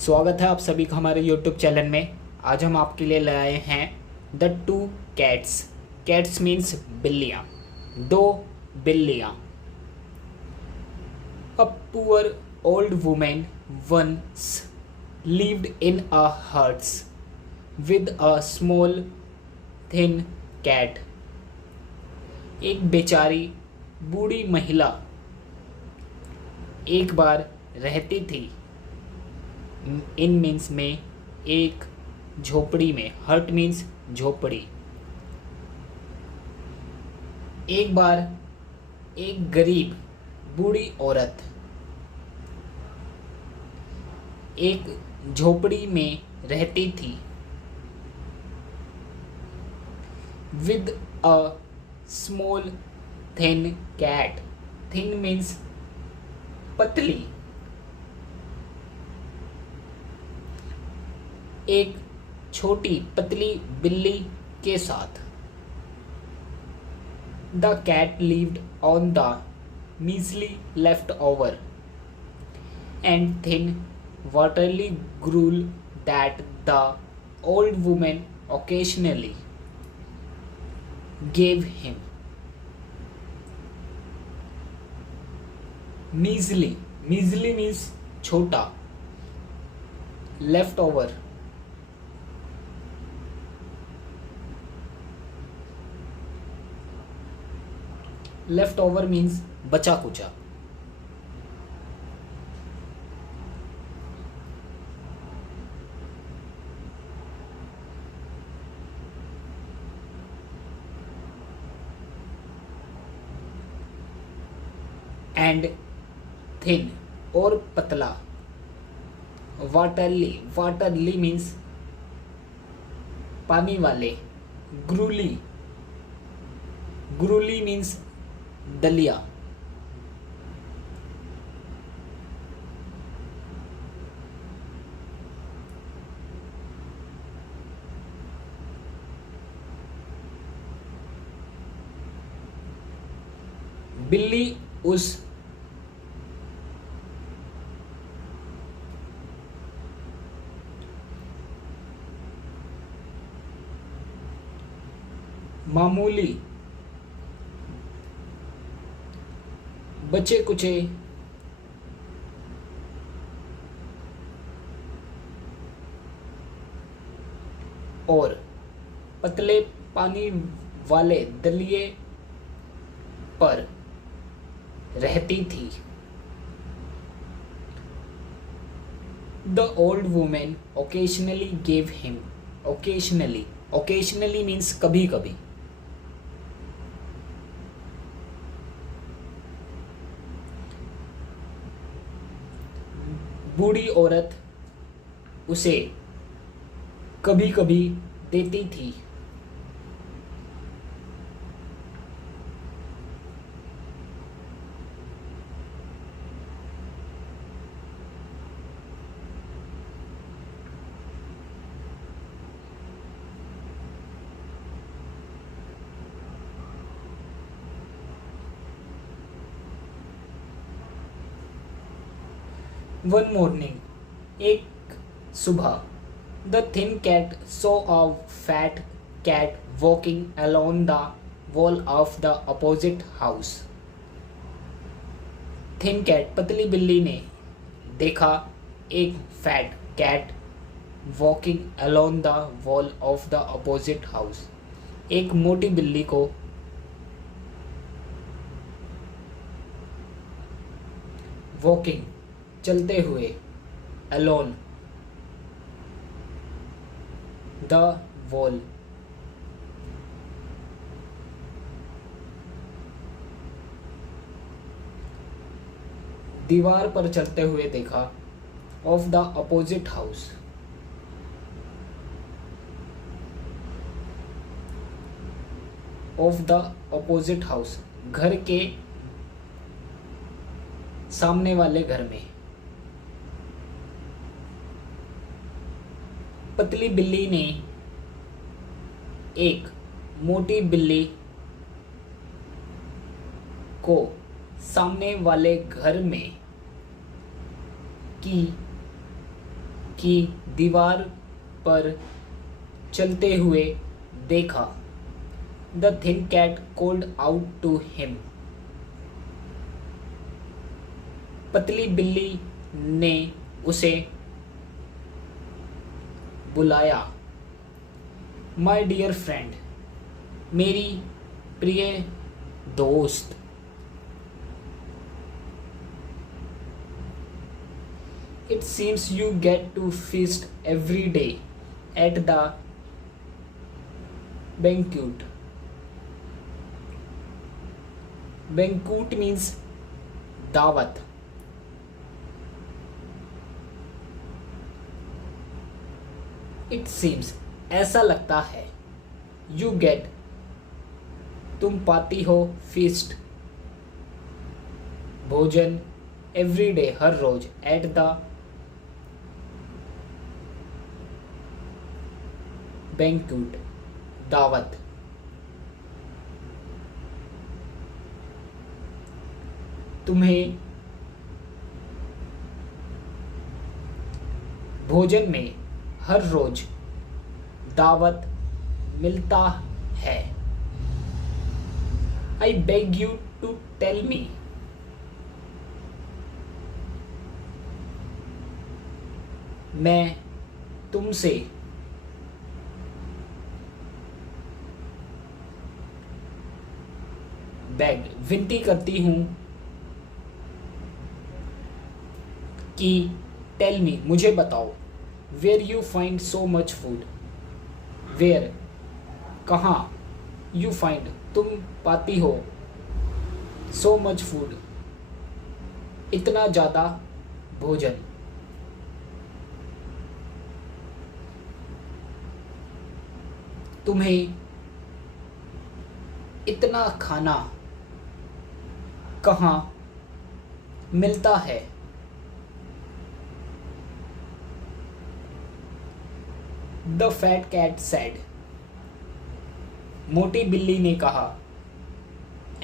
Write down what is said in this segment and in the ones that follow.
स्वागत है आप सभी का हमारे YouTube चैनल में। आज हम आपके लिए लाए हैं the two cats. Cats means बिल्लियाँ, दो बिल्लियाँ। A poor old woman once lived in a hut with a small thin cat। एक बेचारी बूढ़ी महिला एक बार रहती थी इन मीन्स में एक झोपड़ी में। हट मीन्स झोपड़ी। एक बार एक गरीब बूढ़ी औरत एक झोपड़ी में रहती थी with a small thin cat. Thin means पतली। एक छोटी पतली बिल्ली के साथ। The cat lived on the measly left over and thin watery gruel that the old woman occasionally gave him। measly measly means छोटा। left over left over means बचा कुचा। And thin और पतला। वाटरली वाटरली मीन्स पानी वाले। ग्रूली ग्रूली मीन्स दलिया। बिल्ली उस मामूली बचे कुचे और पतले पानी वाले दलिये पर रहती थी। The old women occasionally gave him. Occasionally occasionally means कभी कभी। बूढ़ी औरत उसे कभी कभी देती थी। वन मॉर्निंग एक सुबह the thin cat saw a fat cat walking along the wall of the opposite house. Thin cat पतली बिल्ली ने देखा एक fat cat walking along the wall of the opposite house. एक मोटी बिल्ली को वॉकिंग चलते हुए अलोन द वॉल दीवार पर चलते हुए देखा। Of the opposite house of the opposite house घर के सामने वाले घर में। पतली बिल्ली ने एक मोटी बिल्ली को सामने वाले घर में की की दीवार पर चलते हुए देखा। The thin cat called out to him. पतली बिल्ली ने उसे बुलाया। माय डियर फ्रेंड, मेरी प्रिय दोस्त। It seems you get to feast every day at the banquet. Banquet means दावत। इट सीम्स ऐसा लगता है। यू गेट तुम पाती हो। फीस्ट भोजन। एवरी डे हर रोज। एट द बैंक्वेट दावत। तुम्हें भोजन में हर रोज दावत मिलता है। I beg you to tell me. मैं तुमसे बेग विनती करती हूं कि टेल मी मुझे बताओ। Where you find so much food. Where कहाँ। यू फाइंड तुम पाती हो। सो मच फूड इतना ज़्यादा भोजन। तुम्हें इतना खाना कहाँ मिलता है। The fat cat said. मोटी बिल्ली ने कहा।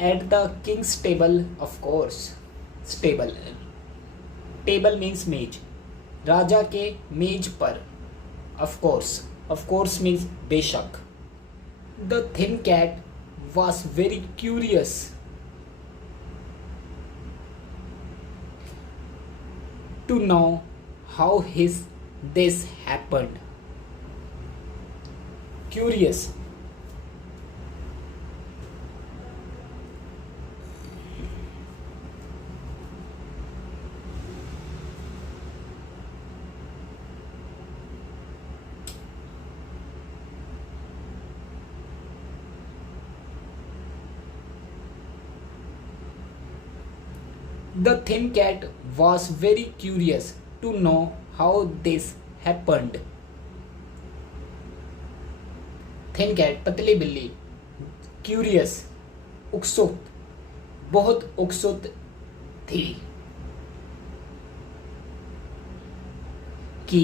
At the king's table of course. Stable table means मेज। राजा के मेज पर। ऑफ कोर्स मीन्स बेशक। The thin cat was very curious to know how this happened. Curious. The thin cat was very curious to know how this happened. Thin cat पतली बिल्ली। Curious उत्सुक बहुत उत्सुक थी कि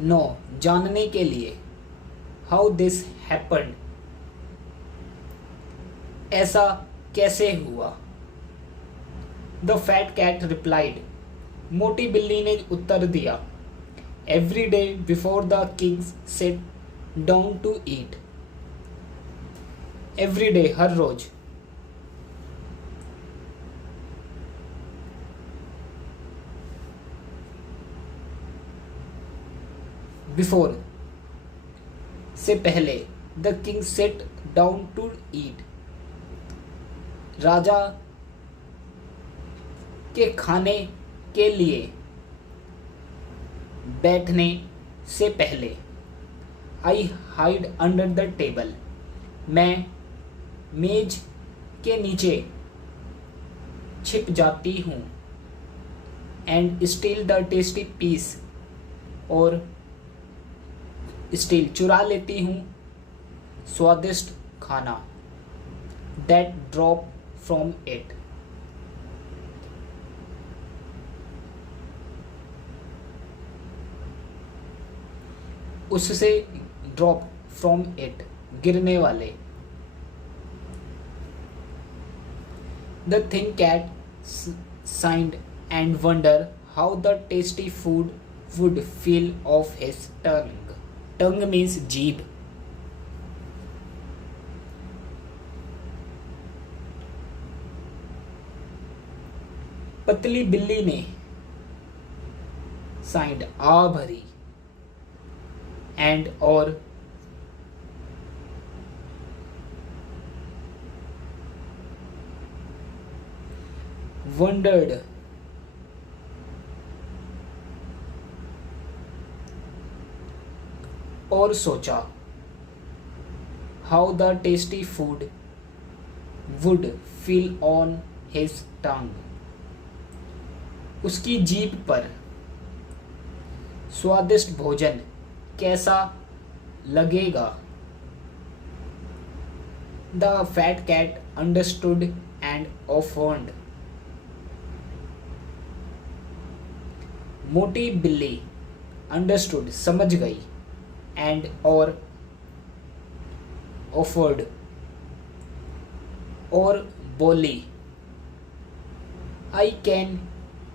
नो जानने के लिए। How this happened ऐसा कैसे हुआ। The fat cat replied. मोटी बिल्ली ने उत्तर दिया। Every day before the kings sat down to eat. Every day हर रोज। बिफोर से पहले। The king sat down to eat राजा के खाने के लिए बैठने से पहले। I hide under the table. मैं मेज के नीचे छिप जाती हूँ। And steal the tasty piece और स्टील चुरा लेती हूँ स्वादिष्ट खाना। दैट ड्रॉप फ्रॉम इट उससे ड्रॉप फ्रॉम इट गिरने वाले। The thin cat sighed and wonder how the tasty food would feel off his tongue. Tongue means jeeb. पतली बिल्ली ने साइंड आ भरी एंड और wondered और सोचा how the tasty food would feel on his tongue. उसकी जीभ पर स्वादिष्ट भोजन कैसा लगेगा. The fat cat understood and affirmed. मोटी बिल्ली अंडरस्टूड समझ गई एंड और ऑफर्ड और बोली I can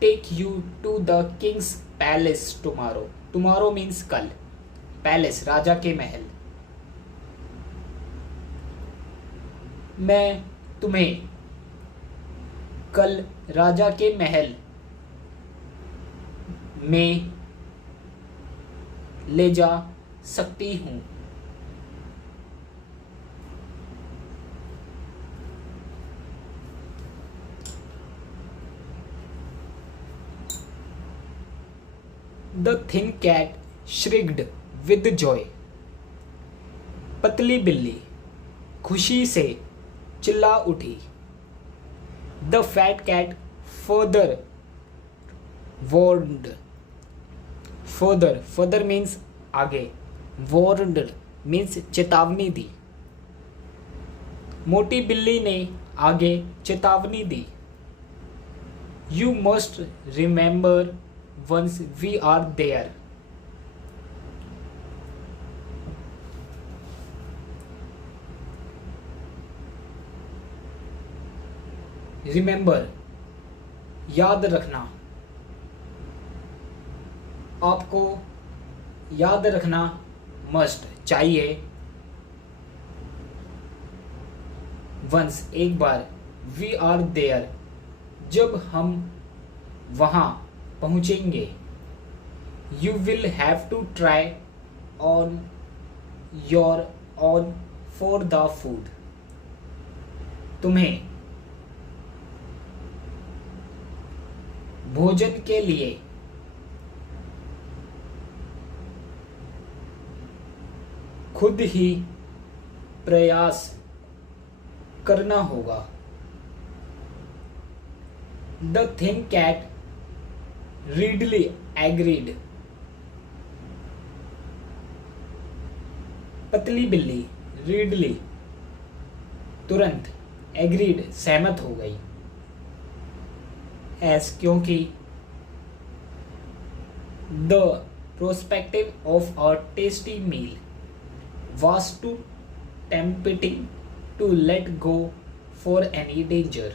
take you to the king's palace tomorrow. Tomorrow means कल. पैलेस राजा के महल. मैं तुम्हें कल राजा के महल में ले जा सकती हूँ. The thin cat shrieked with joy. पतली बिल्ली खुशी से चिल्ला उठी. The fat cat further warned. Further means आगे. Warned means चेतावनी दी. मोटी बिल्ली ने आगे चेतावनी दी. You must remember once we are there. Remember याद रखना. आपको याद रखना मस्ट चाहिए. वंस एक बार. वी आर देयर जब हम वहाँ पहुँचेंगे. You will have to try on your own for the food. तुम्हें भोजन के लिए खुद ही प्रयास करना होगा. The thin cat readily agreed. पतली बिल्ली readily तुरंत agreed सहमत हो गई. as क्योंकि the prospective of a tasty meal was too tempting to let go for any danger.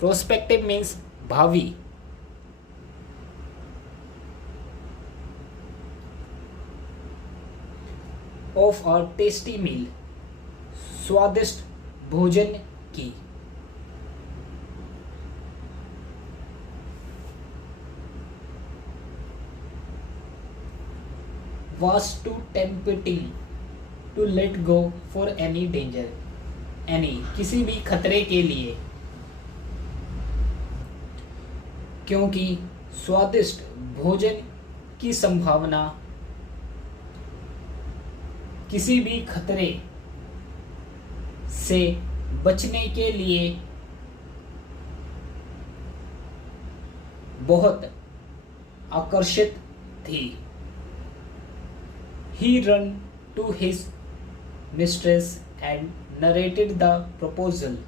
Prospective means भावी. Of a tasty meal स्वादिष्ट भोजन की. Was too tempting to let go for any danger. any किसी भी खतरे के लिए. क्योंकि स्वादिष्ट भोजन की संभावना किसी भी खतरे से बचने के लिए बहुत आकर्षित थी. He ran to his mistress and narrated the proposal.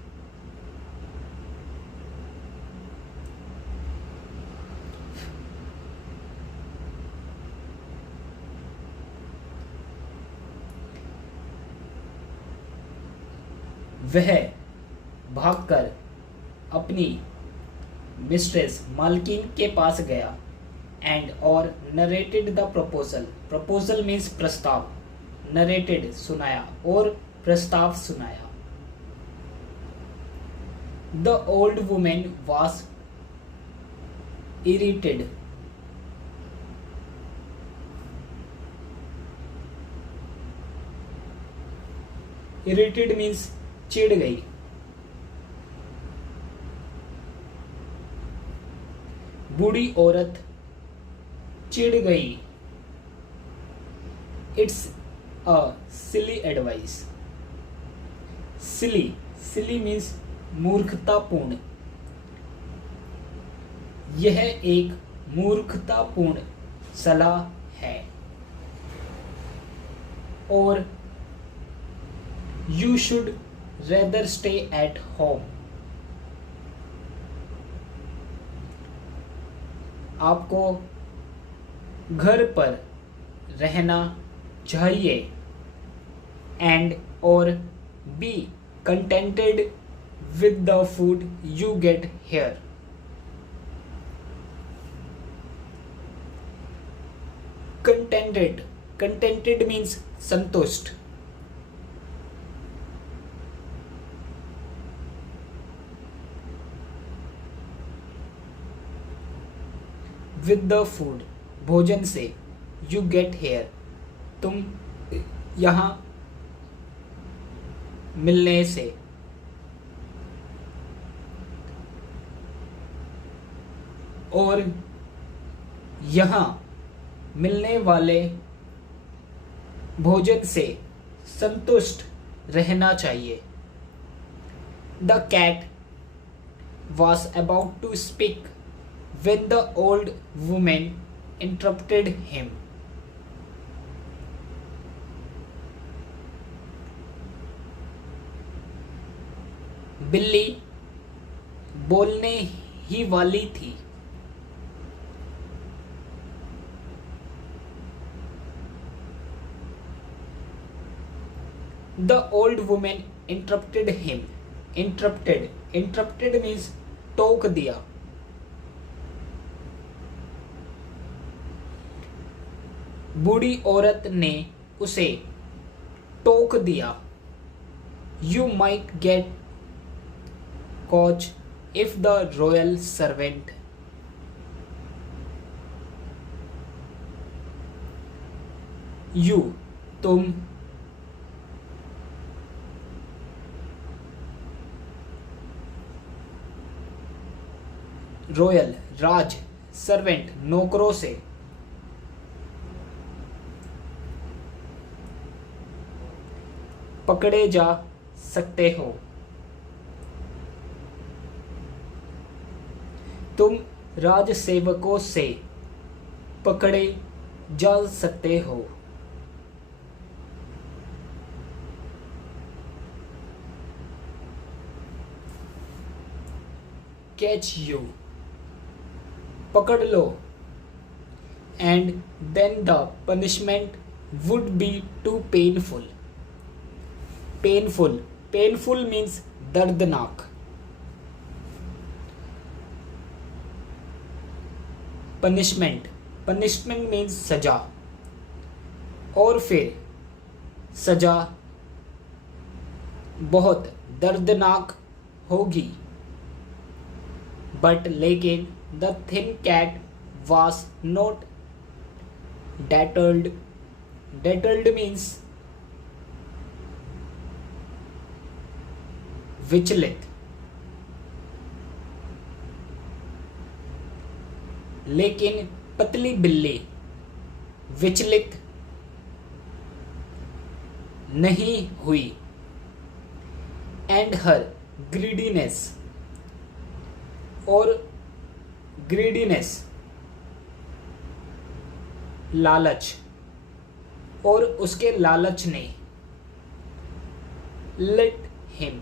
वह भागकर अपनी मिस्ट्रेस मालकिन के पास गया एंड और narrated the proposal. Proposal means प्रस्ताव, नरेटेड सुनाया और प्रस्ताव सुनाया। The old women was irritated. Irritated means चिढ़ गई। बूढ़ी औरत चिढ़ गई। It's a silly advice. Silly, silly means मूर्खतापूर्ण। यह एक मूर्खतापूर्ण सलाह है। और you should rather stay at home. आपको घर पर रहना चाहिए। एंड और be contented with the food you get here. Contented, contented means संतुष्ट। विद द फूड भोजन से, यू गेट हेयर तुम यहाँ मिलने से। और यहाँ मिलने वाले भोजन से संतुष्ट रहना चाहिए। The cat was about to speak when the old woman interrupted him. बिल्ली बोलने ही वाली थी। The old woman interrupted him. Interrupted, interrupted means टोक दिया। बूढ़ी औरत ने उसे टोक दिया। You might get caught if the royal servant. You तुम, रॉयल राज, सर्वेंट नौकरों से। पकड़े जा सकते हो। तुम राजसेवकों से पकड़े जा सकते हो। कैच यू पकड़ लो। And then the punishment would be too painful. Painful, painful means दर्दनाक। पनिशमेंट, पनिशमेंट मीन्स सजा। और फिर सजा बहुत दर्दनाक होगी। बट लेकिन the thin cat was not deterred. Deterred means विचलित। लेकिन पतली बिल्ली विचलित नहीं हुई। एंड हर ग्रीडीनेस, और ग्रीडीनेस लालच, और उसके लालच ने let him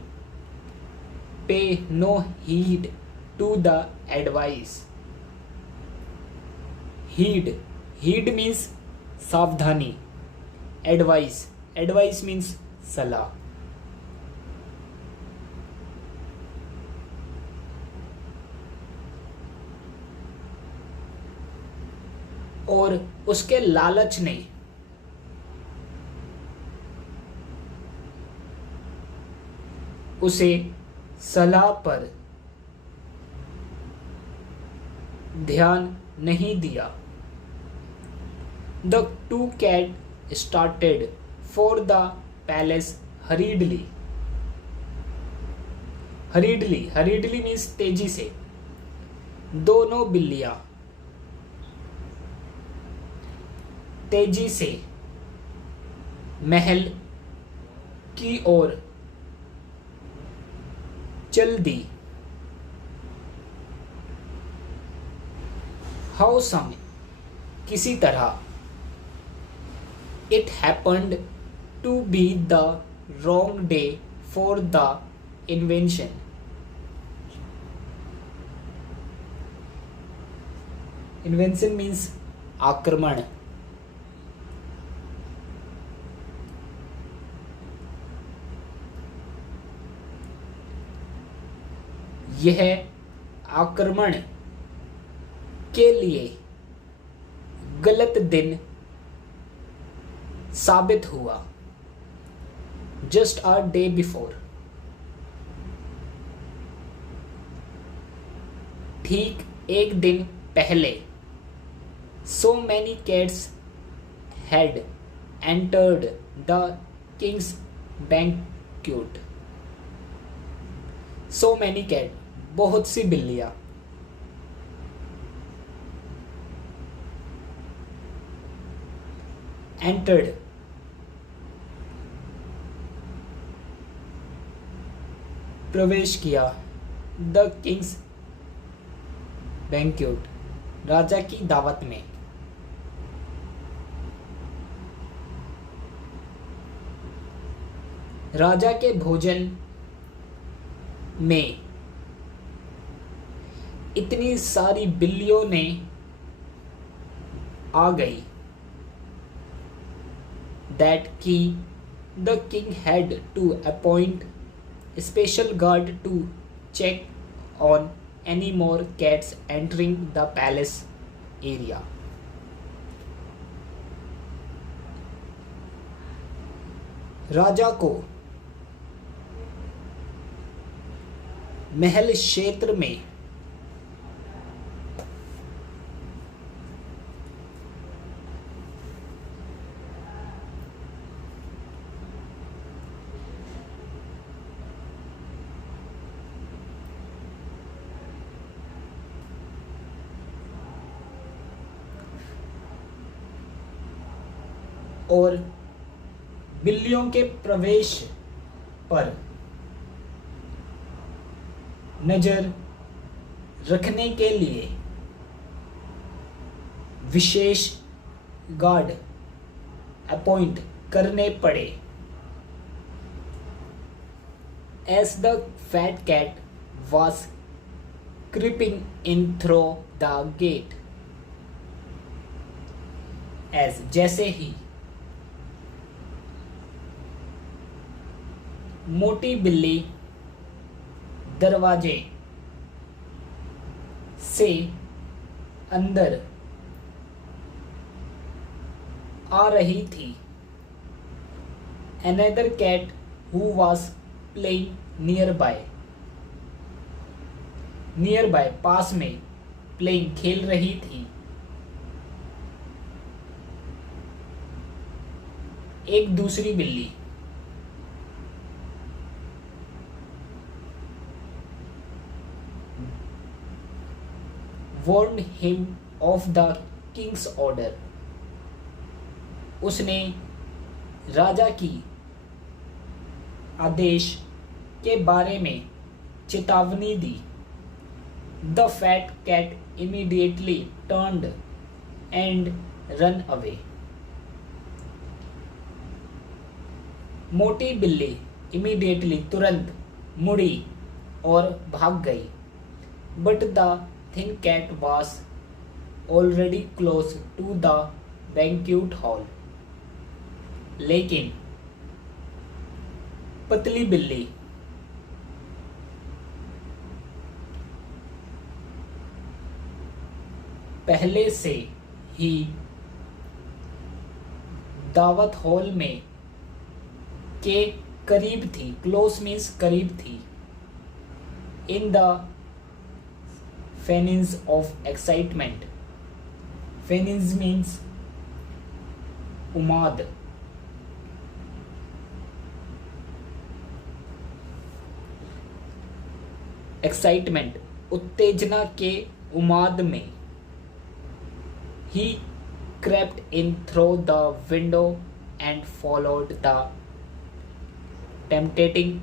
pay no heed to the advice. Heed, heed means सावधानी। एडवाइस, एडवाइस मीन्स सलाह। और उसके लालच ने उसे सलाह पर ध्यान नहीं दिया। The two cats started for the palace hurriedly. Hurriedly means तेजी से। दोनों बिल्लियां तेजी से महल की ओर चल दी। How some किसी तरह it happened to be the wrong day for the invention. Invention means आक्रमण। यह आक्रमण के लिए गलत दिन साबित हुआ। Just a day before. ठीक एक दिन पहले so many cats had entered the king's banquet. So many cat बहुत सी बिल्लियां entered प्रवेश किया द किंग्स बैंक्वेट राजा की दावत में। राजा के भोजन में इतनी सारी बिल्लियों ने आ गई that the king had to appoint a special guard to check on any more cats entering the palace area. राजा को महल क्षेत्र में और बिल्लियों के प्रवेश पर नजर रखने के लिए विशेष गार्ड अपॉइंट करने पड़े। As the fat cat was creeping in through the gate, as जैसे ही मोटी बिल्ली दरवाजे से अंदर आ रही थी, another cat who was playing nearby पास में playing खेल रही थी, एक दूसरी बिल्ली warned him of the king's order. उसने राजा की आदेश के बारे में चेतावनी दी। The fat cat immediately turned and ran away. मोटी बिल्ली immediately तुरंत मुड़ी और भाग गई। But the thin cat was already close to the banquet hall. लेकिन पतली बिल्ली पहले से ही दावत हॉल में के करीब थी। क्लोज मीन्स करीब थी। In the frenzy of excitement. Frenzy means उमाद। एक्साइटमेंट उत्तेजना के उमाद में। ही crept in through the window and followed the tempting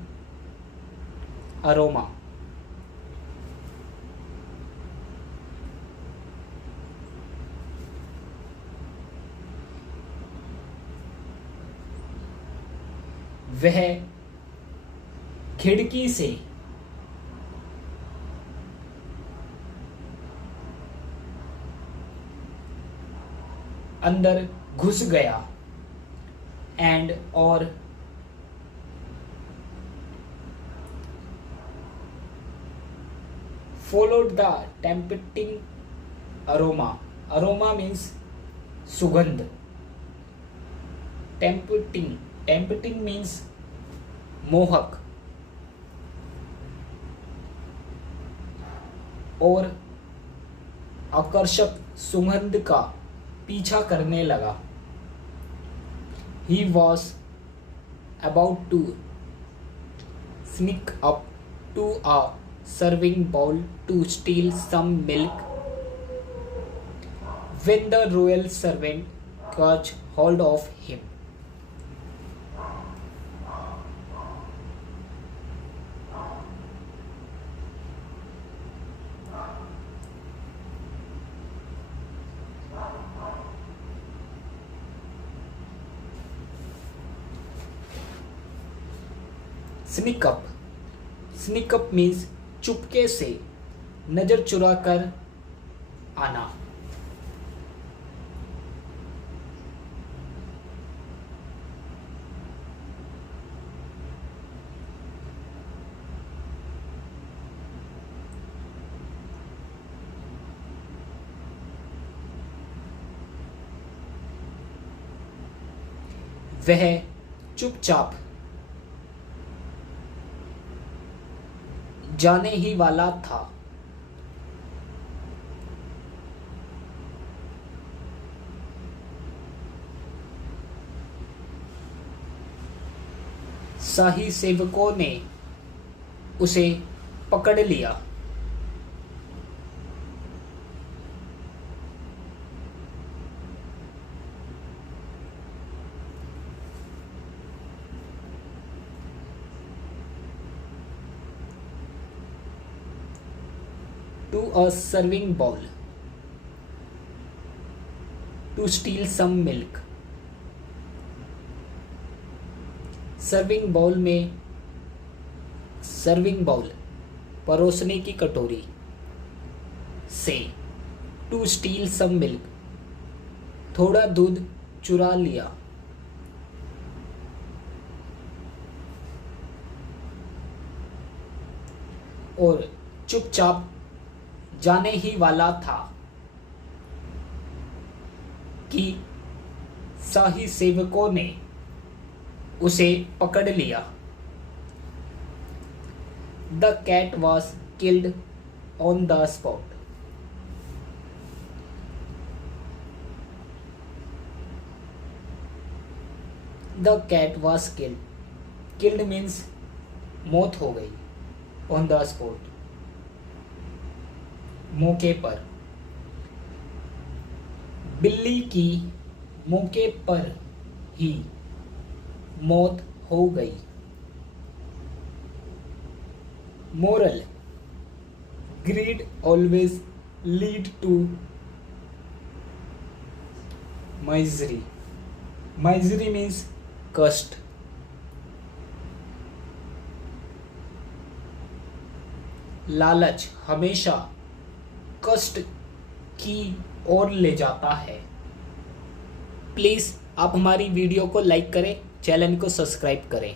aroma. वह खिड़की से अंदर घुस गया एंड और followed the tempting aroma. Aroma means सुगंध. Tempting means मोहक. और आकर्षक सुगंध का पीछा करने लगा. He was about to sneak up to a serving bowl to steal some milk when the royal servant caught hold of him. Sneak up. Sneak up means चुपके से, नजर चुरा कर आना. वह चुपचाप जाने ही वाला था. शाही सेवकों ने उसे पकड़ लिया. To a serving bowl to steal some milk. Serving bowl में, सर्विंग बाउल परोसने की कटोरी से, टू स्टील सम मिल्क थोड़ा दूध चुरा लिया. और चुपचाप जाने ही वाला था कि शाही सेवकों ने उसे पकड़ लिया. The cat was killed on the spot. The cat was killed. Killed means मौत हो गई. On the spot. मौके पर. बिल्ली की मौके पर ही मौत हो गई. Moral. Greed always lead to misery. Misery means कष्ट. लालच हमेशा कष्ट की ओर ले जाता है. प्लीज़ आप हमारी वीडियो को लाइक करें, चैनल को सब्सक्राइब करें.